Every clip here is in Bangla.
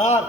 স্যার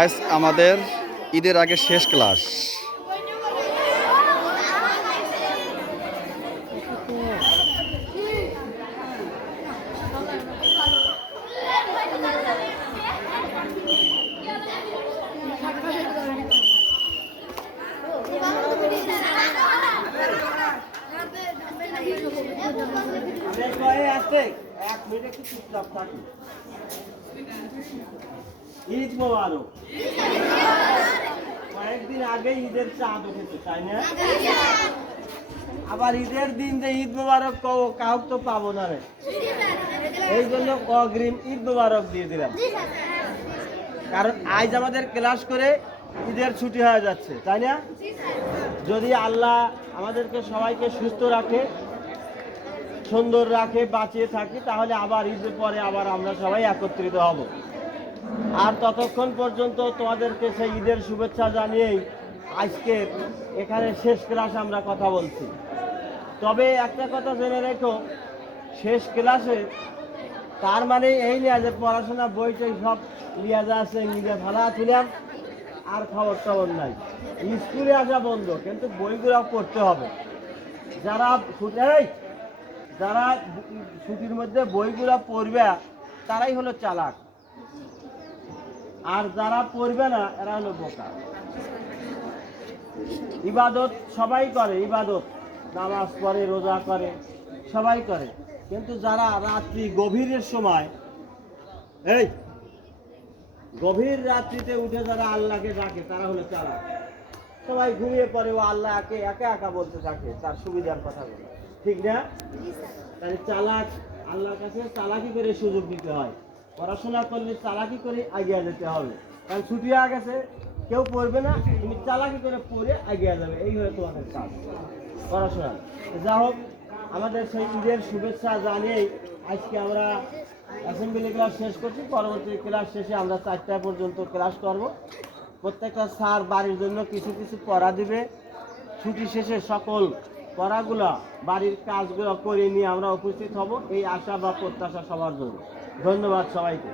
আজ আমাদের ঈদের আগে শেষ ক্লাস। ঈদ মোবারক। কয়েকদিন আগে ঈদের চাঁদ উঠেছে, তাই না? আবার ঈদের দিন যে ঈদ মোবারক কাউকে তো পাবো না রে, এই জন্য অগ্রিম ঈদ মোবারক দিয়ে দিলাম। কারণ আজ আমাদের ক্লাস করে ঈদের ছুটি হয়ে যাচ্ছে, তাই না? যদি আল্লাহ আমাদেরকে সবাইকে সুস্থ রাখে, সুন্দর রাখে, বাঁচিয়ে থাকি, তাহলে আবার ঈদের পরে আবার আমরা সবাই একত্রিত হব। আর ততক্ষণ পর্যন্ত তোমাদেরকে সেই ঈদের শুভেচ্ছা জানিয়েই আজকের এখানে শেষ ক্লাস আমরা কথা বলছি। তবে একটা কথা জেনে রেখো, শেষ ক্লাসে তার মানে এই না যে পড়াশোনা বইটই সব লিয়া যা আছে নিজে ভাড়া তুলাম আর খবর টবর নাই। স্কুলে আসা বন্ধ, কিন্তু বইগুলো পড়তে হবে। যারা ছুটির মধ্যে বইগুলো পড়বে তারাই হলো চালাক, আর যারা পড়বে না এরা হলো বোকা। ইবাদত সবাই করে, ইবাদত নামাজ পড়ে, রোজা করে, সবাই করে, কিন্তু যারা রাত্রি গভীরের সময় গভীর রাত্রিতে উঠে যারা আল্লাহকে ডাকে তারা হলো চালাক। সবাই ঘুমিয়ে পড়ে, ও আল্লাহকে একা একা বলতে থাকে তার সুবিধার কথা বলে, ঠিক না? তাই চালাক আল্লাহর কাছে চালাকি করে সুযোগ দিতে হয়। পড়াশোনা করলে চালাকি করে এগিয়ে যেতে হবে, কারণ ছুটি হয়ে গেছে, কেউ পড়বে না, তুমি চালাকি করে পড়ে এগিয়ে যাবে, এই হয়ে তোমাদের কাজ পড়াশোনা। যা হোক, আমাদের সেই ঈদের শুভেচ্ছা জানিয়েই আজকে আমরা অ্যাসেম্বলি ক্লাস শেষ করছি। পরবর্তী ক্লাস শেষে আমরা 4টা পর্যন্ত ক্লাস করব। প্রত্যেকটা স্যার বাড়ির জন্য কিছু কিছু পড়া দিবে। ছুটি শেষে সকল পড়াগুলো, বাড়ির কাজগুলো করে নিয়ে আমরা উপস্থিত হব, এই আশা বা প্রত্যাশা সবার জন্য। ধন্যবাদ সবাইকে।